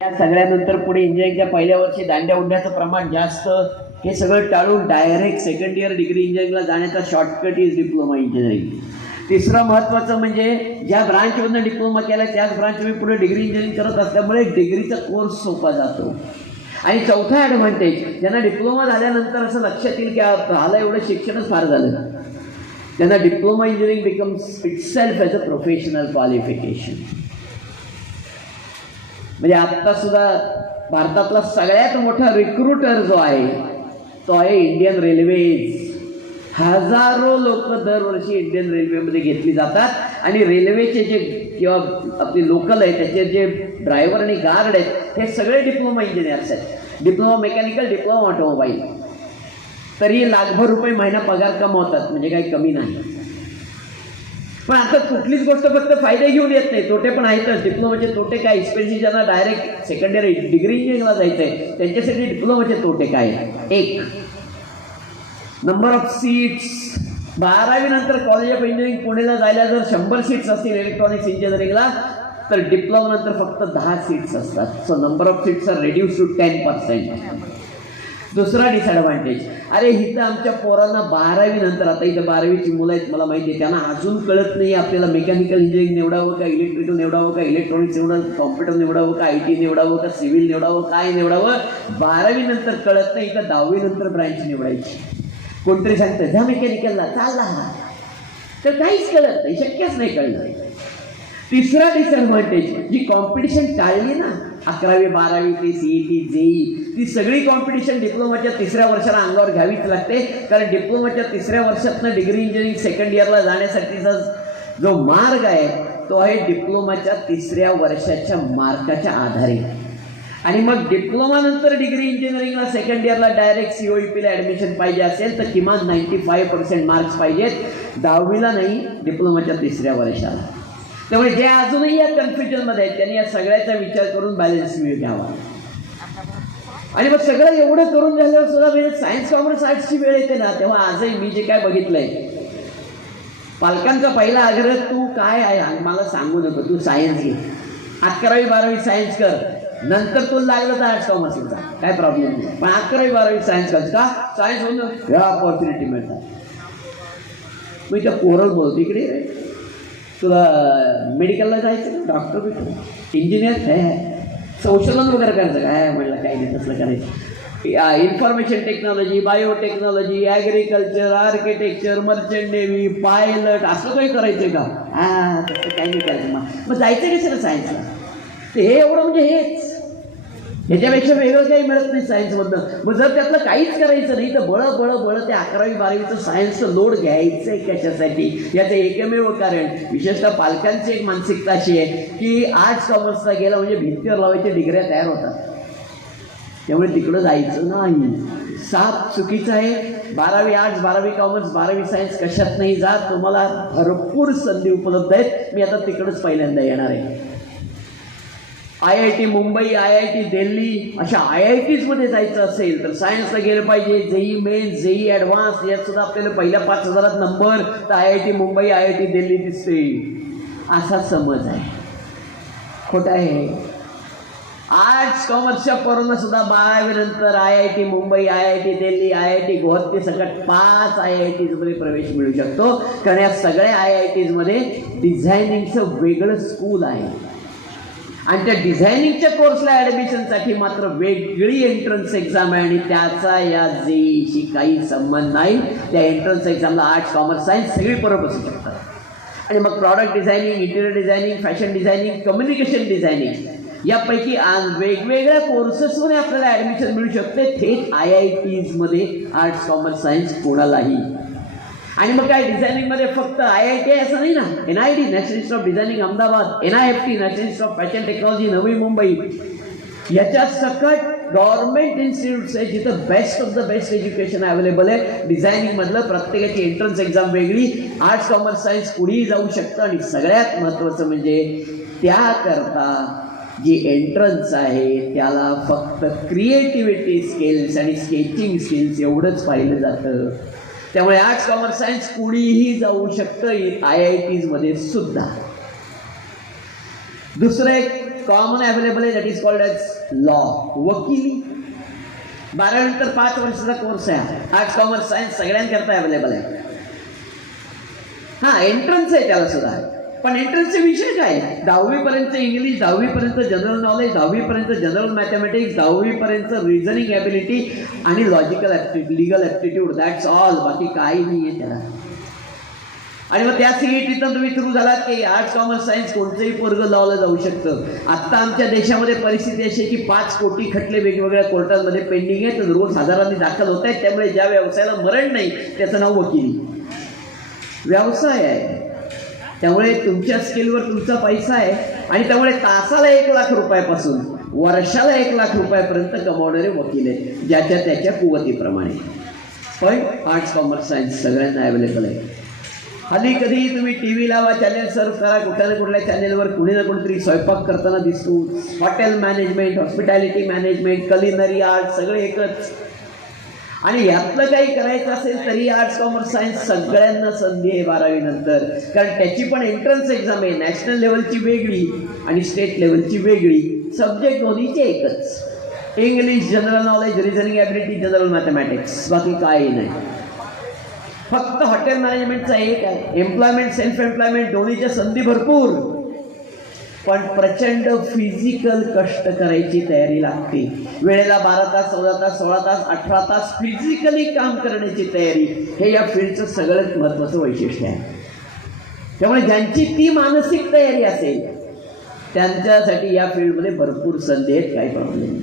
या सगळ्यानंतर पुढे इंजिनिअरिंगच्या पहिल्या वर्षी दांड्या उडण्याचं प्रमाण जास्त. हे सगळं टाळून डायरेक्ट सेकंड इयर डिग्री इंजिनिअरिंगला जाण्याचा शॉर्टकट इज डिप्लोमा इंजिनिअरिंग तिसरं महत्त्वाचं म्हणजे ज्या ब्रांचमधनं डिप्लोमा केला त्याच ब्रांच मी पुढे डिग्री इंजिनिअरिंग करत असल्यामुळे डिग्रीचा कोर्स सोपा जातो. आणि चौथा ॲडव्हान्टेज ज्यांना डिप्लोमा झाल्यानंतर असं लक्षात येईल की आलं एवढं शिक्षणच फार झालं. त्यांना diploma engineering becomes itself as a professional qualification म्हणजे आत्ता सुद्धा भारतातला सगळ्यात मोठा रिक्रुटर जो आहे तो आहे इंडियन रेल्वेज हजारो लोक दरवर्षी इंडियन रेल्वेमध्ये घेतली जातात आणि रेल्वेचे जे किंवा आपली लोकल आहे त्याचे जे ड्रायव्हर आणि गार्ड आहेत हे सगळे डिप्लोमा इंजिनियर्स आहेत. डिप्लोमा मेकॅनिकल डिप्लोमा ऑटोमोबाईल तरी लाखभर रुपये महिना पगार कमवतात म्हणजे काही कमी नाही. पण आता कुठलीच गोष्ट फक्त फायदे घेऊन येत नाही. तोटे पण आहेतच. डिप्लोमाचे तोटे काय? स्पेशली ज्यांना डायरेक्ट सेकंड डिग्री इंजिनिअरिंगला जायचं आहे त्यांच्यासाठी डिप्लोमाचे तोटे काय? एक. नंबर ऑफ सीट्स बारावी नंतर कॉलेज ऑफ इंजिनिअरिंग पुणेला जायला जर शंभर सीट्स असतील इलेक्ट्रॉनिक्स इंजिनिअरिंगला तर डिप्लोमा नंतर फक्त दहा सीट्स असतात. So number of seats are reduce to ten percent दुसरा डिसएडव्हान्टेज अरे इथं आमच्या पोरांना बारावी नंतर आता इथं बारावीची मुलं आहेत मला माहिती आहे त्यांना अजून कळत नाही आपल्याला मेकॅनिकल इंजिनिअरिंग निवडावं का इलेक्ट्रिकल निवडावं का इलेक्ट्रॉनिक्स निवडावं कॉम्प्युटर निवडावं का आय टी निवडावं का सिव्हिल निवडावं काय निवडावं बारावी नंतर कळत नाही इथं दहावीनंतर ब्रँच निवडायची. कोणतरी सांगतं जा मेकॅनिकलला चालला हा तर काहीच कळत नाही शक्यच नाही कळलं तिसरा डिसएडव्हान्टेज जी कॉम्पिटिशन टाळली ना अकरावी बारावी ते सीई टी जेई ती सगळी कॉम्पिटिशन डिप्लोमाच्या तिसऱ्या वर्षाला अंगावर घ्यावीच लागते. कारण डिप्लोमाच्या तिसऱ्या वर्षातनं डिग्री इंजिनिअरिंग सेकंड इयरला जाण्यासाठीचा जो मार्ग आहे तो आहे डिप्लोमाच्या तिसऱ्या वर्षाच्या मार्काच्या आधारे. आणि मग डिप्लोमानंतर डिग्री इंजिनिअरिंगला सेकंड इयरला डायरेक्ट सी ओ ई पीला ॲडमिशन पाहिजे असेल तर किमान नाईन्टी फाईव्ह पर्सेंट मार्क्स पाहिजेत. दहावीला नाही डिप्लोमाच्या तिसऱ्या वर्षाला. त्यामुळे जे अजूनही या कन्फ्युजनमध्ये आहेत त्यांनी या सगळ्याचा विचार करून बॅलन्स वेळ घ्यावा. आणि मग सगळं एवढं करून झाल्यावर सुद्धा म्हणजे सायन्स कॉमर्स आर्ट्सची वेळ येते ना तेव्हा आजही मी जे काय बघितलंय पालकांचा पहिला आग्रह तू काय आहे? मला सांगू नको तू सायन्स घे. अकरावी बारावी सायन्स कर. नंतर तू लागलं तर आर्ट्स कॉमर्सचा काय प्रॉब्लेम नाही. पण अकरावी बारावी सायन्स कर. का? सायन्स होऊन ह्या ऑपॉर्च्युनिटी मिळतात. मी त्या पोरल बोलतो इकडे तुला मेडिकलला जायचं का? डॉक्टर भेटतो इंजिनियर काय आहे संशोधन वगैरे करायचं काय म्हटलं काही नाही तसलं करायचं. Information technology biotechnology agriculture architecture merchant navy pilot असं काही करायचं का? हां तसं काही नाही करायचं. मग मग जायचं कसं सायन्सला ते हे एवढं म्हणजे हेच. ह्याच्यापेक्षा वेगळं काही मिळत नाही सायन्समधनं मग जर त्यातलं काहीच करायचं नाही तर बळ बळ बळ ते अकरावी बारावीचं सायन्सचं लोड घ्यायचं आहे कशासाठी? याचं एकमेव कारण विशेषतः पालकांची एक मानसिकता अशी आहे की आर्ट्स कॉमर्सला गेला म्हणजे भिंतीवर लावायच्या डिग्र्या तयार होतात. त्यामुळे तिकडं जायचं नाही. साप चुकीचं आहे. बारावी आर्ट्स बारावी कॉमर्स बारावी सायन्स कशात नाही जात. तुम्हाला भरपूर संधी उपलब्ध आहेत. मी आता तिकडंच पहिल्यांदा येणार आहे. I I T Mumbai I I T Delhi अशा आय आय टीजमध्ये जायचं असेल तर सायन्सला गेलं पाहिजे. जेई मेन जेई ॲडव्हान्स यात सुद्धा आपल्याला पहिल्या पाच हजारात नंबर तर I I T Mumbai I I T Delhi दिसते असा समज आहे. खोटा आहे आर्ट्स कॉमर्सच्या पोरांना सुद्धा बारावीनंतर I I T Mumbai I I T Delhi I I T Guwahati सकट पाच आय आय टीजमध्ये प्रवेश मिळू शकतो. कारण या सगळ्या आय आय टीजमध्ये डिझायनिंगचं वेगळं स्कूल आहे. आणि त्या डिझायनिंगच्या कोर्सला ॲडमिशनसाठी मात्र वेगळी एंट्रन्स एक्झाम आहे आणि त्याचा या जेईशी काही संबंध नाही. त्या एंट्रन्स एक्झामला आर्ट्स कॉमर्स सायन्स सगळी परत बसू शकतात. आणि मग product designing interior designing fashion designing communication designing यापैकी आज वेगवेगळ्या कोर्सेसमध्ये आपल्याला ॲडमिशन मिळू शकते. थेट आय आय टीजमध्ये आर्ट्स कॉमर्स सायन्स कोणालाही. आणि मग काय डिझायनिंगमध्ये फक्त आय आय टी असं नाही ना? N I D National Institute of Designing Ahmedabad N I F T National Institute of Fashion Technology Navi Mumbai. याच्या सकट गव्हर्नमेंट इन्स्टिट्यूट्स आहे जिथं best of the best education available आहे. डिझायनिंगमधलं प्रत्येकाची एंट्रन्स एक्झाम वेगळी. आर्ट्स कॉमर्स सायन्स कुणीही जाऊ शकतं. आणि सगळ्यात महत्त्वाचं म्हणजे त्याकरता जी एंट्रन्स आहे त्याला फक्त क्रिएटिव्हिटी स्किल्स आणि स्केचिंग स्किल्स एवढंच पाहिलं जातं. त्यामुळे आर्ट्स कॉमर्स सायन्स कुणीही जाऊ शकतं आय आय टीजमध्ये सुद्धा. दुसरं एक कॉमन अवेलेबल आहे that is called as law वकिली. बारावीनंतर पाच वर्षाचा कोर्स आहे आर्ट्स कॉमर्स सायन्स सगळ्यांकरता अवेलेबल आहे. हा एंट्रन्स आहे त्याला सुद्धा. पण एंट्रन्सचे विषय काय दहावीपर्यंत इंग्लिश दहावीपर्यंत जनरल नॉलेज दहावीपर्यंत जनरल मॅथमॅटिक्स दहावीपर्यंत रिझनिंग ॲबिलिटी आणि logical aptitude legal aptitude that's all बाकी काही नाही आहे त्याला. आणि मग त्या सीईटीतून तुम्ही थ्रू झालात की आर्ट्स कॉमर्स सायन्स कोणतंही पोरग लावलं जाऊ शकतं. आत्ता आमच्या देशामध्ये परिस्थिती अशी आहे की पाच कोटी खटले वेगवेगळ्या कोर्टांमध्ये पेंडिंग आहेत. रोज हजारांनी दाखल होत आहेत. त्यामुळे ज्या व्यवसायाला मरण नाही त्याचं नाव वकिली. व्यवसाय आहे. त्यामुळे तुमच्या स्किलवर तुमचा पैसा आहे आणि त्यामुळे तासाला एक लाख रुपयापासून वर्षाला एक लाख रुपयापर्यंत कमावणारे वकील आहेत ज्याच्या त्याच्या कुवतीप्रमाणे. पण आर्ट्स कॉमर्स सायन्स सगळ्यांना अवेलेबल आहे. हल्ली कधी तुम्ही टी व्ही लावा चॅनेल सर्व करा कुठल्या ना कुठल्या चॅनेलवर कुणी ना कुणीतरी स्वयंपाक करताना दिसतो. Hotel management hospitality management culinary art सगळे एकच. आणि यातलं काही करायचं असेल तरी आर्ट्स कॉमर्स सायन्स सगळ्यांना संधी आहे बारावी नंतर. कारण त्याची पण एंट्रन्स एक्झाम आहे नॅशनल लेवलची वेगळी आणि स्टेट लेवलची वेगळी. सब्जेक्ट दोन्हीचे एकच. English general knowledge reasoning ability general mathematics बाकी काही नाही. फक्त हॉटेल मॅनेजमेंटचा एक आहे. एम्प्लॉयमेंट सेल्फ एम्प्लॉयमेंट दोन्हीच्या संधी भरपूर. पण प्रचंड फिजिकल कष्ट करायची तयारी लागते. वेळेला बारा तास चौदा तास सोळा तास अठरा तास फिजिकली काम करण्याची तयारी हे या फील्डचं सगळ्यात महत्त्वाचं वैशिष्ट्य आहे. त्यामुळे ज्यांची ती मानसिक तयारी असेल त्यांच्यासाठी या फील्डमध्ये भरपूर संधी आहेत काही प्रॉब्लेम नाही.